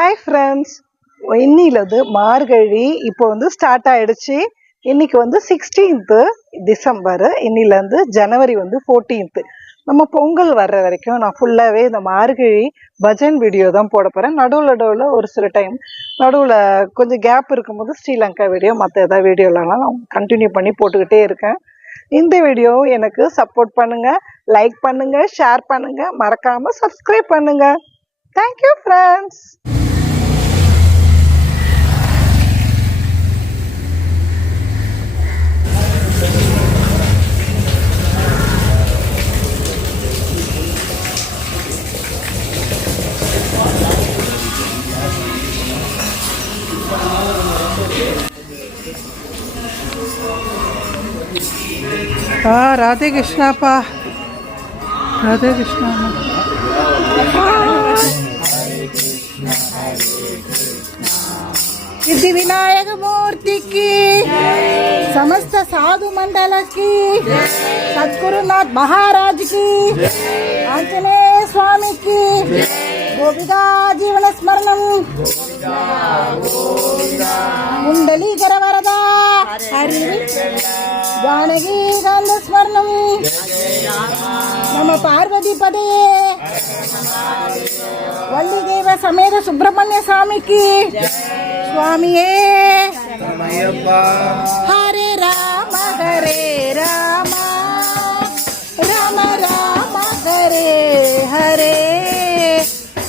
Hi friends இன்னிலது மார்கழி இப்போ வந்து start ஆயிடுச்சு. இன்னைக்கு வந்து சிக்ஸ்டீன்த்து டிசம்பர். இன்னிலேருந்து ஜனவரி வந்து ஃபோர்டீன்த்து நம்ம பொங்கல் வர்ற வரைக்கும் நான் ஃபுல்லாகவே இந்த மார்கழி பஜன் வீடியோ தான் போட போகிறேன் நடுவில் நடுவில் ஒரு சில டைம் நடுவில் கொஞ்சம் கேப் இருக்கும்போது ஸ்ரீலங்கா வீடியோ மற்ற எதாவது வீடியோலாம் நான் கண்டினியூ பண்ணி போட்டுக்கிட்டே இருக்கேன். இந்த வீடியோ எனக்கு சப்போர்ட் பண்ணுங்கள் லைக் பண்ணுங்கள் ஷேர் பண்ணுங்கள் மறக்காமல் சப்ஸ்கிரைப் பண்ணுங்கள் தேங்க்யூ ஃப்ரெண்ட்ஸ் రాధే కృష్ణపా రాధే కృష్ణ. ఇది వినాయక మూర్తికి సమస్త సాధు మండలకి సద్గురునాథ్ మహారాజ్కి ఆంజనేయ స్వామికి கோபிதா ஜீவனஸ்மரணம் குண்டலீகர வரதா. அறிவி ஜானகி காந்தஸ்மரணம் நம பார்வதி பதே வள்ளிதேவ சமேத சுப்பிரமணிய சாமிக்கு. சுவாமியே.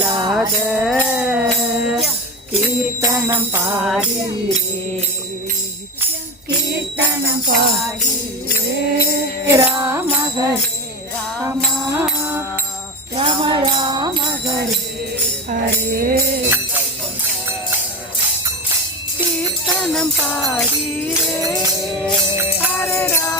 இல்லாத கீர்த்தனம் பாடியே. கீர்த்தனம் பாடியே. ராம ஹரே ராமா. ராம ராம ஹரே. ஹரே கீர்த்தனம் பாடிரே ஹரே ராம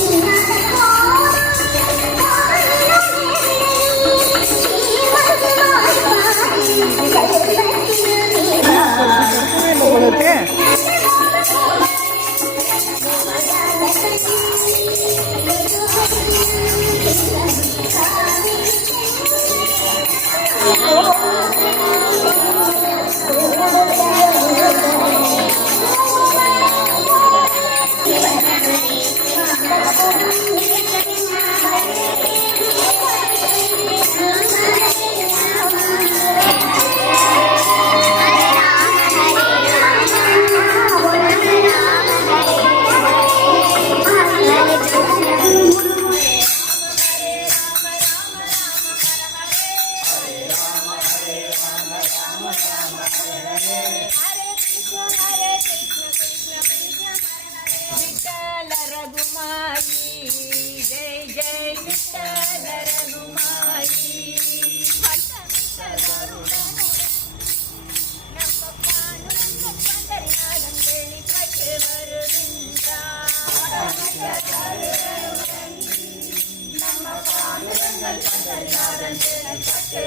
Oh, रघुमाई जय जय विठ्ठल रघुमाई நம்ம பாண்டுரங்கன் பந்தநாதன் வெளிப்பட்டு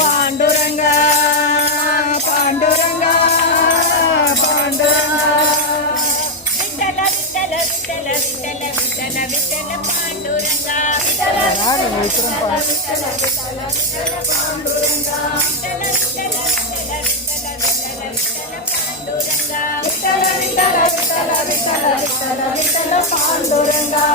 పాండురంగా పాండురంగా పాండురంగా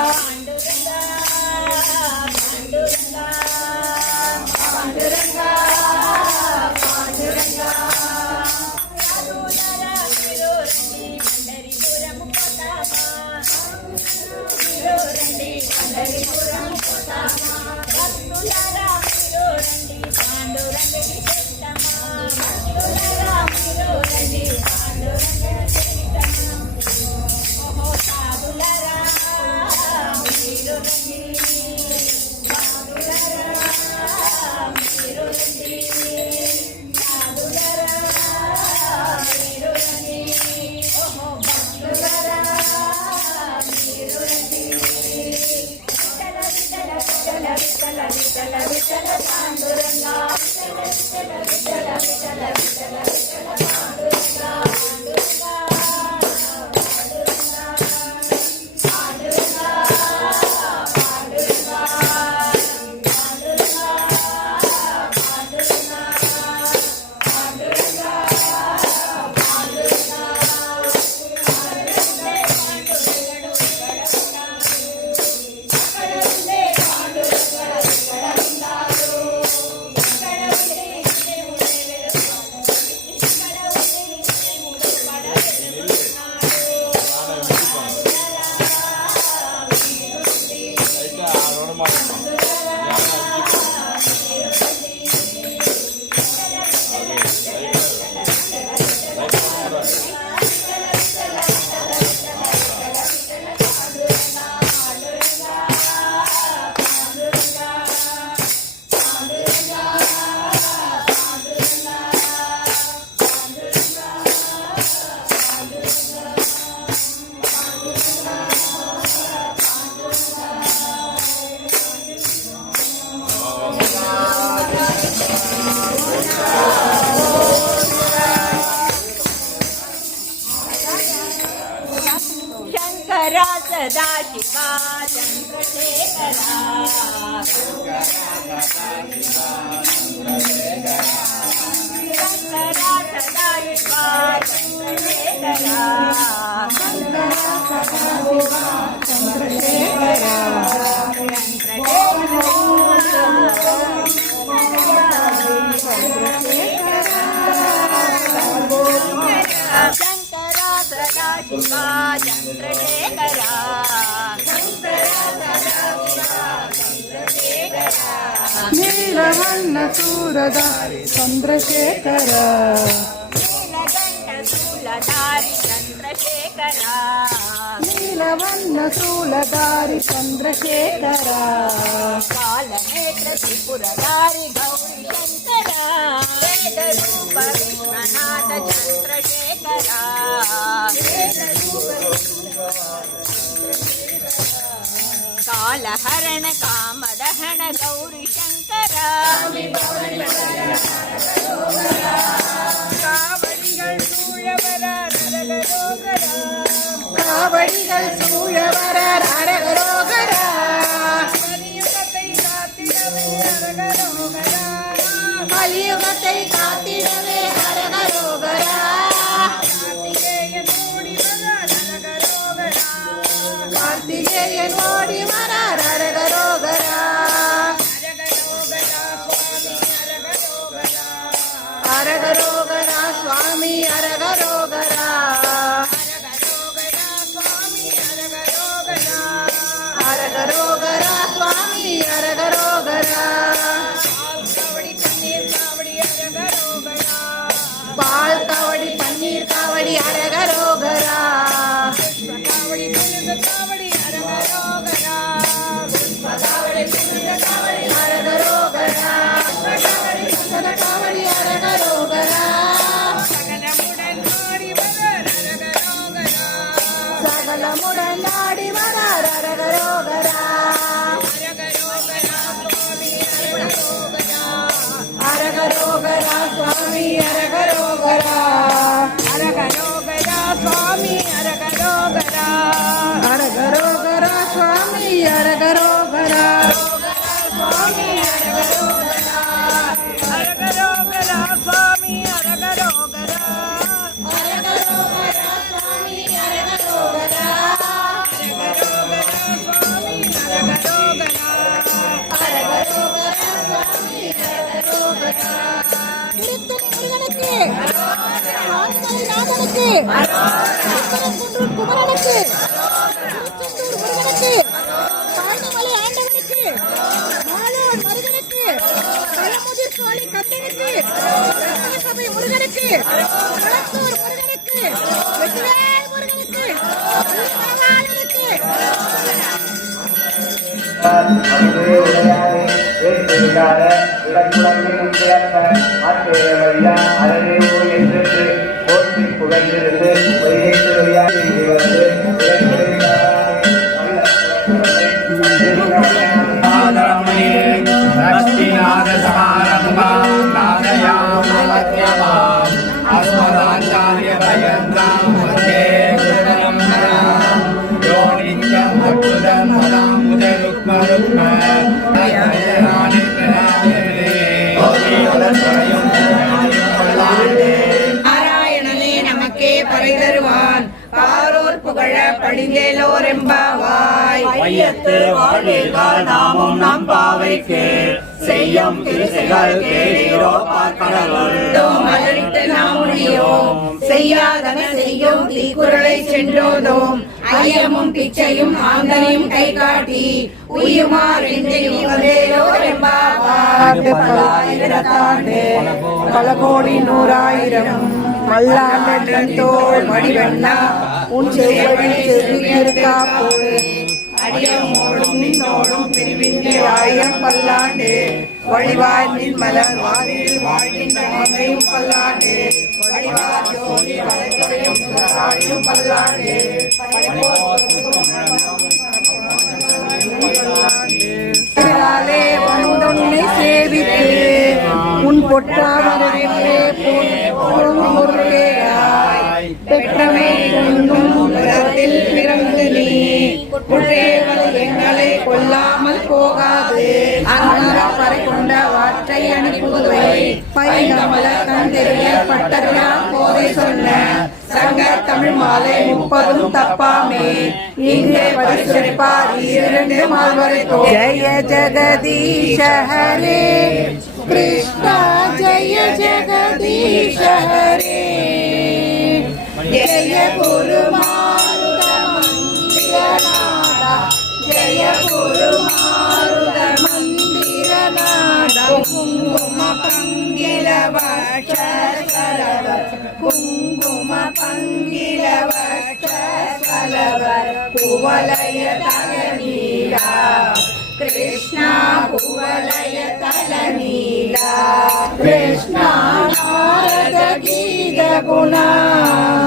सदा शिवा शंकरा सदा शिवा शंकरा शंकरा सदा शिवा शंकरा చంద్రశేఖరా. నీలవన్న సూరదారి చంద్రశేఖరా. నీలవన్న సూలదారి చంద్రశేఖర. కాలనేత్ర గౌరీ శంకర చంద్రశేఖర. కాలహరణ కామదహణ గౌరీ శంకరా காவடிகள் சூழ வர அரகரோகரா கலியுகத்தை காத்திடவே அரகரோகரா கார்த்திகேயன் ஓடி வர அரகரோகரா கார்த்திகேயன் அரகரோகரா சுவாமி அரகரோகரா. பால் காவடி பன்னீர் காவடி அரகரோ Maria. குமரனுக்கு முருகனுக்கு பழனிமலை ஆண்டவனுக்கு மாலோன் மருகனுக்கு பழமுதிர் சோலை கந்தனுக்கு சபை முருகனுக்கு குளத்தூர் முருகனுக்கு வெற்றிவேல் முருகனுக்கு திருமணவாளனுக்கு உடையாரே வேற்றுவிடாத வையத்து வாழ்வீர்கள் நாமும் நம் பாவைக்கு. செய்யும் திருசைகள் கேளீரோ பார்க்கடலுள். மலரிட்டு நாம் முடியோம். செய்யாதன செய்யும் தீக்குறளை சென்றோதோம் ஐயமும் பிச்சையும் ஆந்தனையும் கை காட்டி உயுமார் பல கோடி நூறாயிரம். மல்லாண்டன் தோல் மடிவண்ணா. உன் செவ்வழி செவ்வியிருக்காப்பு அடியோடும் நின்னோடும் பிரிவின்றி ஆயிரம் பல்லாண்டு. வழிவாய் நின் மலர் வாரில் வாழ்கின்ற மங்கையும் பல்லாண்டு. வழிவார் ஜோதி பல்லாண்டு. சேவித்து உன் குற்றேவல் எங்களை கொல்லாமல் போகாது. அங்கப்பறை கொண்ட வாற்றை அனுப்புதுவை. பைங்கமல கண்டெறிய பட்டறியான் போதை சொன்ன சங்க தமிழ் மாலை முப்பதும் தப்பாமே. இங்கே வரிசெடுப்பார் இரண்டு மால்வரை ஜெய ஜெகதீஷ ஹரே குங்கும பங்கில வட்சரவ குவலய தலநீலா. கிருஷ்ணா குவலய தலநீலா. கிருஷ்ணா நாரத கீத குணா.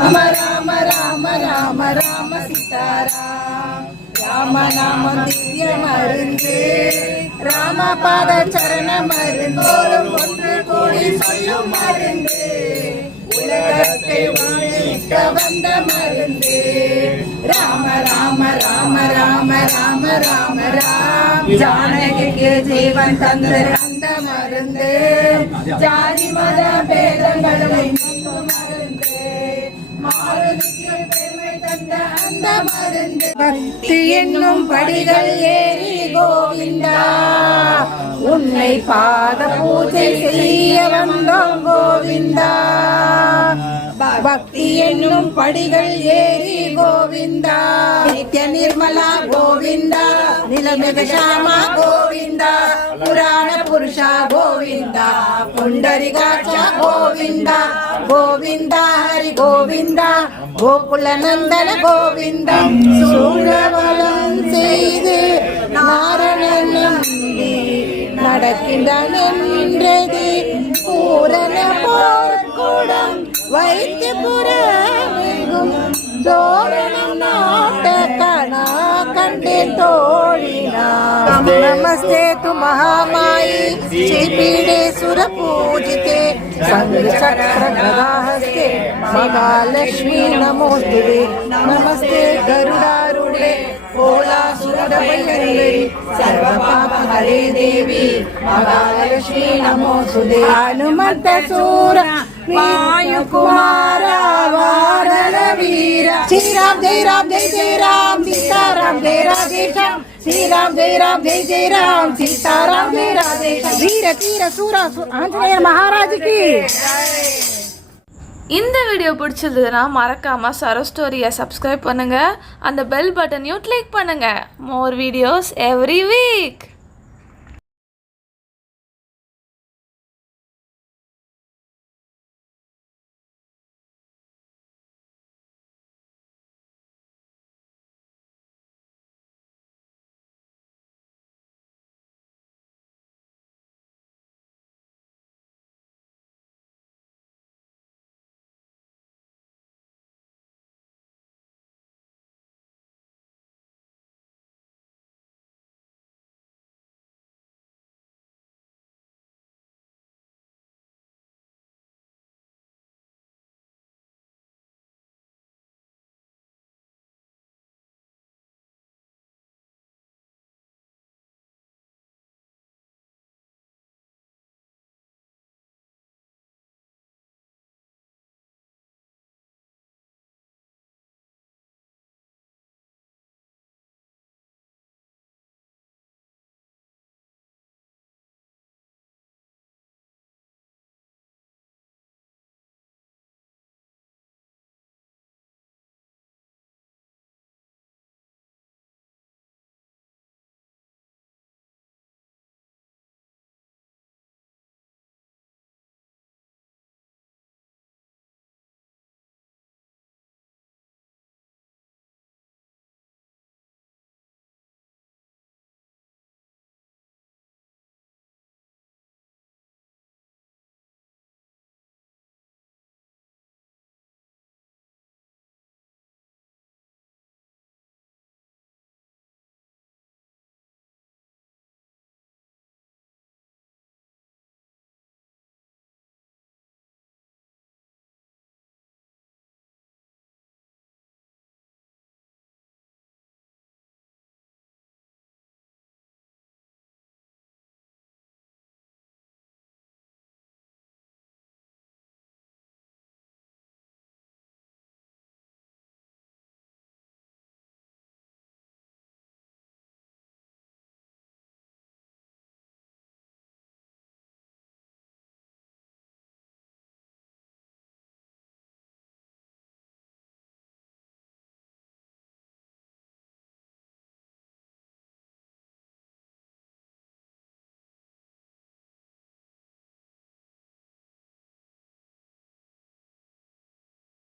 ராம ராம ராம ராம ராம சீதாராம். ராம நாம திவ்ய மருந்து. ராம பாத சரண மருந்தோறும் ஒன்று கூடி சொல்லும் மருந்து. உலகத்தை வாழிக்க வந்த மருந்து. ராம ராம ராம ராம ராம ராம ராம். ஜானகிக்கு ஜீவன் தந்த அந்த மருந்து. ஜாதி மத பேதங்களை மருந்து. மாருதிக்கு பெருமை தந்த அந்த மருந்து. பக்தி என்னும் படிகள் ஏ உன்னை பாத பூஜை செய்ய வந்தோம் கோவிந்தா. பக்தி என்னும் படிகள் ஏறி கோவிந்தா. நித்ய நிர்மலா கோவிந்தா. நிலமிக ஷாமா கோவிந்தா. புராண புருஷா கோவிந்தா. புண்டரிகாட்சா கோவிந்தா. கோவிந்தா ஹரி கோவிந்தா. கோகுல நந்தன கோவிந்தம் சூழவலம் செய்து நாரணன் நம்பி. நடக்கின்றான் என்றது பூரண போர்க்குடம் வைத்து புறமெங்கும் தோரணம் நாட்ட கணா கண்டேன் தோழினா நமஸ்தே து மகாமாயி ஸ்ரீபீடே சுர सङ्गचक्रगदाहस्ते महालक्ष्मी नमोऽस्तु नमस्ते गरुडारुणे सर्वपापहरे देवी महालक्ष्मी नमोऽस्तु हनुमन्तसूर பாப வாரண வீர ஸ்ரீராம் ஜெய ராம் ஜெய ஜெய ராம் சீதாராம் ஜெய ராஜேஷம் ஸ்ரீராம் ஜெய ராம் ஜெய ஜெய ராம் சீதாராம் ஜெய ராஜேஷம் வீர தீர சூர சு- ஆஞ்சநேய மகாராஜுக்கு இந்த வீடியோ பிடிச்சிருந்ததுன்னா மறக்காமல் சரோ ஸ்டோரியை சப்ஸ்கிரைப் பண்ணுங்கள் அந்த பெல் பட்டனையும் கிளிக் பண்ணுங்கள் மோர் வீடியோஸ் எவ்ரி வீக்